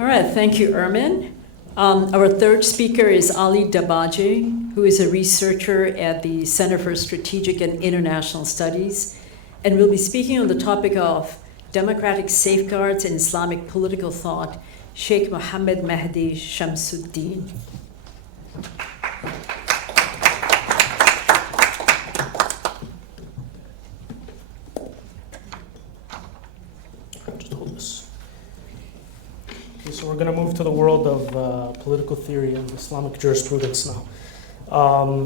All right, thank you, Ermin. Our third speaker is Ali Dabaje, who is a researcher at the Center for Strategic and International Studies, and will be speaking on the topic of democratic safeguards in Islamic political thought, Shaykh Muḥammad Mahdī Shams. So we're going to move to the world of political theory and Islamic jurisprudence now.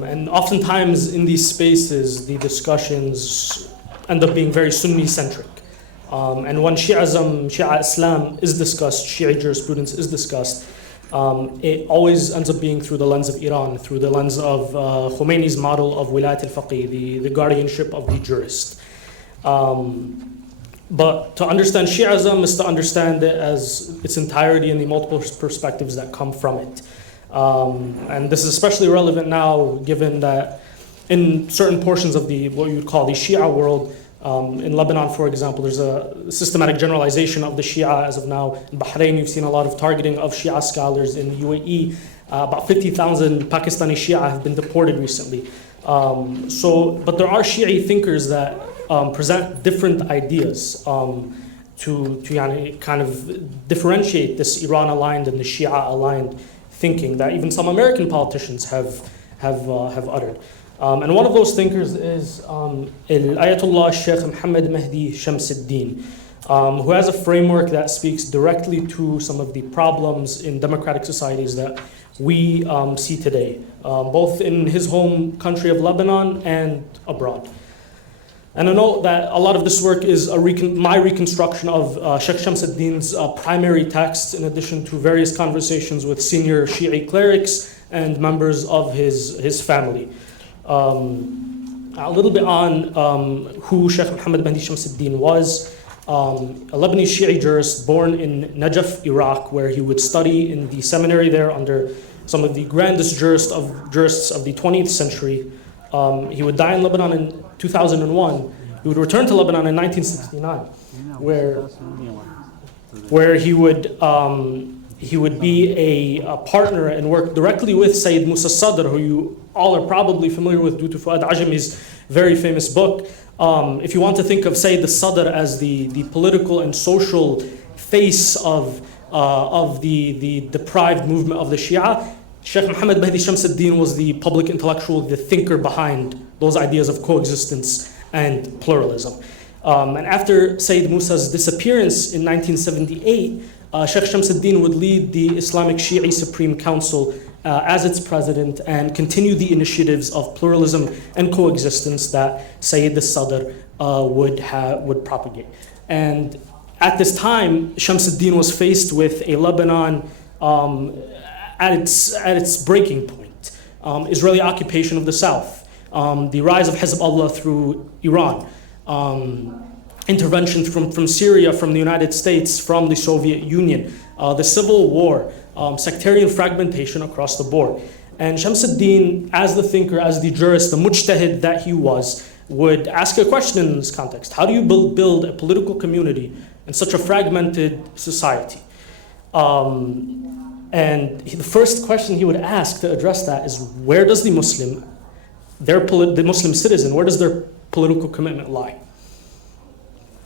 And oftentimes in these spaces, the discussions end up being very Sunni-centric. And when Shi'ism, Shia Islam is discussed, Shi'i jurisprudence is discussed, it always ends up being through the lens of Iran, through the lens of Khomeini's model of Velayat-e, the guardianship of the jurist. But to understand Shi'ism is to understand it as its entirety and the multiple perspectives that come from it. And this is especially relevant now, given that in certain portions of what you would call the Shia world, in Lebanon, for example, there's a systematic generalization of the Shia as of now. In Bahrain, you've seen a lot of targeting of Shia scholars. In the UAE, about 50,000 Pakistani Shia have been deported recently. But there are Shi'i thinkers that present different ideas to kind of differentiate this Iran-aligned and the Shia-aligned thinking that even some American politicians have uttered. And one of those thinkers is Ayatollah Shaykh Muḥammad Mahdī Shams, who has a framework that speaks directly to some of the problems in democratic societies that we see today, both in his home country of Lebanon and abroad. And I know that a lot of this work is my reconstruction of Shaykh Shamsuddin's primary texts, in addition to various conversations with senior Shi'i clerics and members of his family. A little bit on who Shaykh Muḥammad Mahdī Shams was. A Lebanese Shi'i jurist born in Najaf, Iraq, where he would study in the seminary there under some of the grandest jurists of the 20th century. He would die in Lebanon in 2001. He would return to Lebanon in 1969, where he would be a partner and work directly with Sayyid Musa Sadr, who you all are probably familiar with due to Fuad Ajami's very famous book. If you want to think of Sayyid Sadr as the political and social face of the deprived movement of the Shia, Shaykh Muḥammad Mahdī Shams was the public intellectual, the thinker behind those ideas of coexistence and pluralism. And after Sayyid Musa's disappearance in 1978, Shaykh Shamsuddin would lead the Islamic Shi'i Supreme Council as its president and continue the initiatives of pluralism and coexistence that Sayyid Sadr would propagate. And at this time, Shamsuddin was faced with a Lebanon at its breaking point. Israeli occupation of the south, the rise of Hezbollah through Iran, intervention from Syria, from the United States, from the Soviet Union, the civil war, sectarian fragmentation across the board. And Shamsuddin, as the thinker, as the jurist, the mujtahid that he was, would ask a question in this context. How do you build a political community in such a fragmented society? And the first question he would ask to address that is, where does the Muslim citizen, where does their political commitment lie?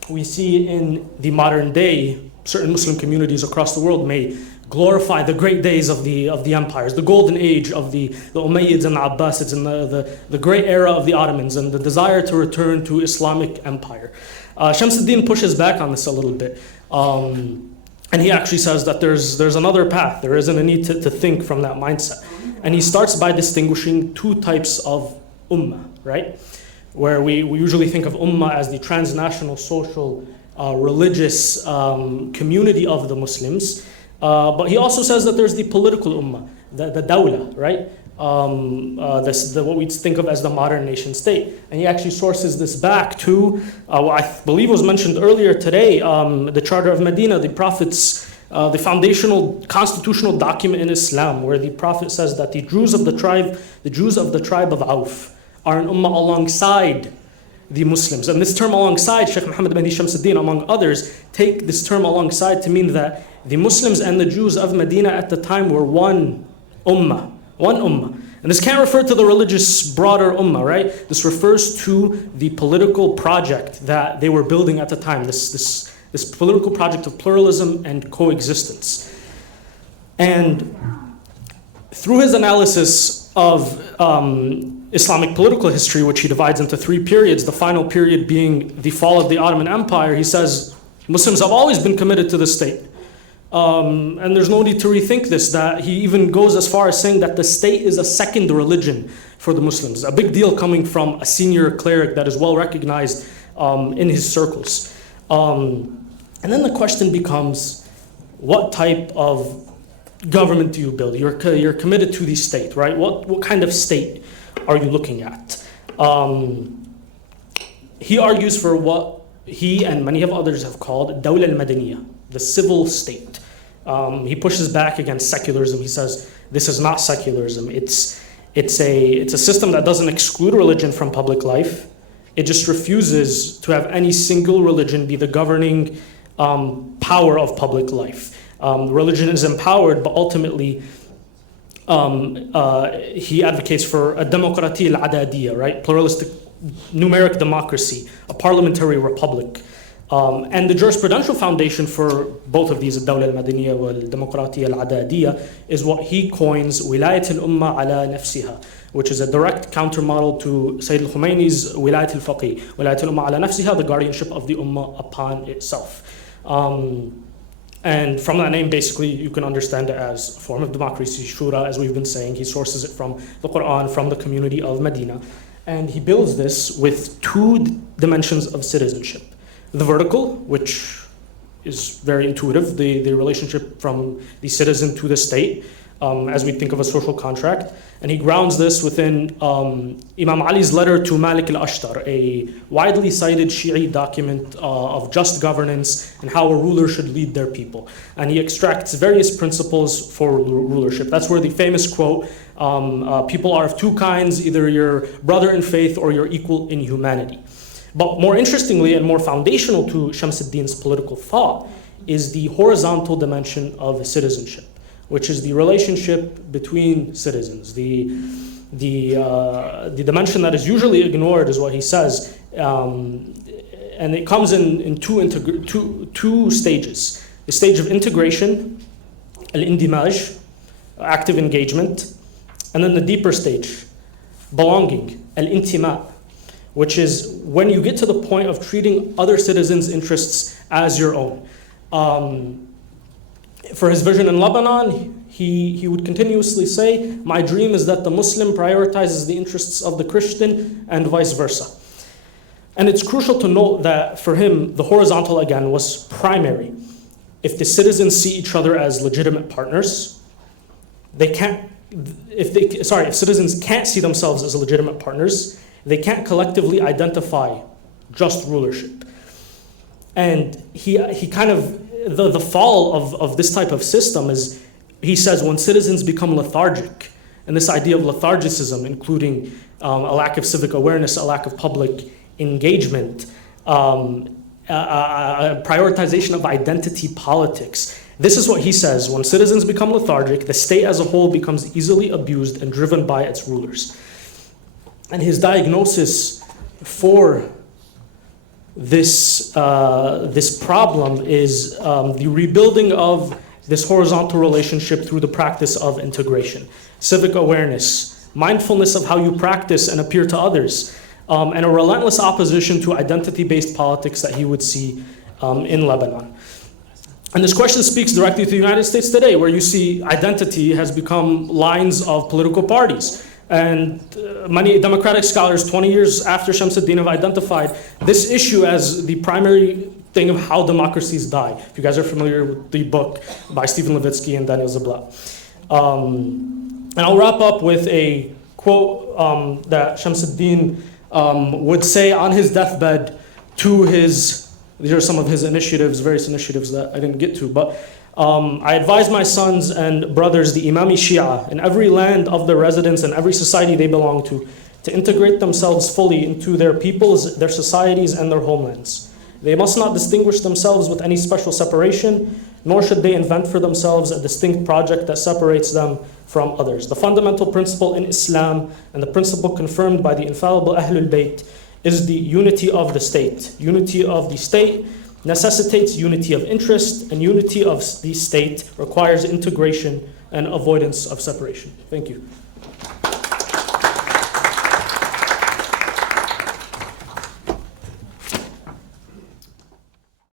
We see in the modern day, certain Muslim communities across the world may glorify the great days of the empires, the golden age of the Umayyads and the Abbasids, and the great era of the Ottomans, and the desire to return to Islamic empire. Shamsuddin pushes back on this a little bit. And he actually says that there's another path. There isn't a need to think from that mindset. And he starts by distinguishing two types of ummah, right? Where we usually think of ummah as the transnational, social, religious community of the Muslims. But he also says that there's the political ummah, the dawla, right? What we think of as the modern nation state. And he actually sources this back to what I believe was mentioned earlier today, the Charter of Medina, the Prophet's, the foundational constitutional document in Islam, where the Prophet says that the Jews of the tribe of Auf are an ummah alongside the Muslims. And this term alongside, Shaykh Muḥammad Mahdī Shams, among others, take this term alongside to mean that the Muslims and the Jews of Medina at the time were one ummah. And this can't refer to the religious broader ummah, right? This refers to the political project that they were building at the time, this political project of pluralism and coexistence. And through his analysis of Islamic political history, which he divides into 3 periods, the final period being the fall of the Ottoman Empire, he says Muslims have always been committed to the state. And there's no need to rethink this, that he even goes as far as saying that the state is a second religion for the Muslims. A big deal coming from a senior cleric that is well recognized in his circles. And then the question becomes, what type of government do you build? You're committed to the state, right? What kind of state are you looking at? He argues for what he and many of others have called Dawla al-Madaniyah, the civil state. He pushes back against secularism. He says this is not secularism. It's a system that doesn't exclude religion from public life. It just refuses to have any single religion be the governing power of public life. Religion is empowered, but ultimately he advocates for a democratie al-adadiyya, right? Pluralistic numeric democracy, a parliamentary republic. And the jurisprudential foundation for both of these, al-Dawla al-Madaniyya wal-Demokratiya al-Adadiyya, is what he coins Wilayat al-Umma ala nafsiha, which is a direct countermodel to Sayyid al-Khomeini's Wilayat al-Faqih, Wilayat al-Umma ala nafsiha, the guardianship of the Ummah upon itself. And from that name, basically, you can understand it as a form of democracy, shura, as we've been saying. He sources it from the Quran, from the community of Medina. And he builds this with 2 dimensions of citizenship. The vertical, which is very intuitive, the relationship from the citizen to the state, as we think of a social contract. And he grounds this within Imam Ali's letter to Malik al-Ashtar, a widely cited Shi'i document of just governance and how a ruler should lead their people. And he extracts various principles for rulership. That's where the famous quote, people are of 2 kinds, either your brother in faith or your equal in humanity. But more interestingly and more foundational to Shams ad-Din's political thought is the horizontal dimension of citizenship, which is the relationship between citizens. The dimension that is usually ignored is what he says, and it comes in two stages. The stage of integration, al-indimaj, active engagement, and then the deeper stage, belonging, al-intima, which is when you get to the point of treating other citizens' interests as your own. For his vision in Lebanon, he would continuously say, my dream is that the Muslim prioritizes the interests of the Christian and vice versa. And it's crucial to note that for him, the horizontal again was primary. If the citizens see each other as legitimate partners, if citizens can't see themselves as legitimate partners, they can't collectively identify just rulership. And he kind of, the fall of this type of system is, he says, when citizens become lethargic, and this idea of lethargicism, including a lack of civic awareness, a lack of public engagement, prioritization of identity politics. This is what he says, when citizens become lethargic, the state as a whole becomes easily abused and driven by its rulers. And his diagnosis for this problem is the rebuilding of this horizontal relationship through the practice of integration, civic awareness, mindfulness of how you practice and appear to others, and a relentless opposition to identity-based politics that he would see in Lebanon. And this question speaks directly to the United States today, where you see identity has become lines of political parties. And many democratic scholars 20 years after Shams ad-Din have identified this issue as the primary thing of how democracies die. If you guys are familiar with the book by Stephen Levitsky and Daniel Ziblatt. And I'll wrap up with a quote that Shams ad-Din would say on his deathbed to these are some of his initiatives, various initiatives that I didn't get to, but I advise my sons and brothers, the Imami Shia, in every land of their residence and every society they belong to integrate themselves fully into their peoples, their societies, and their homelands. They must not distinguish themselves with any special separation, nor should they invent for themselves a distinct project that separates them from others. The fundamental principle in Islam, and the principle confirmed by the infallible Ahlul Bayt, is the unity of the state. Unity of the state necessitates unity of interest, and unity of the state requires integration and avoidance of separation. Thank you.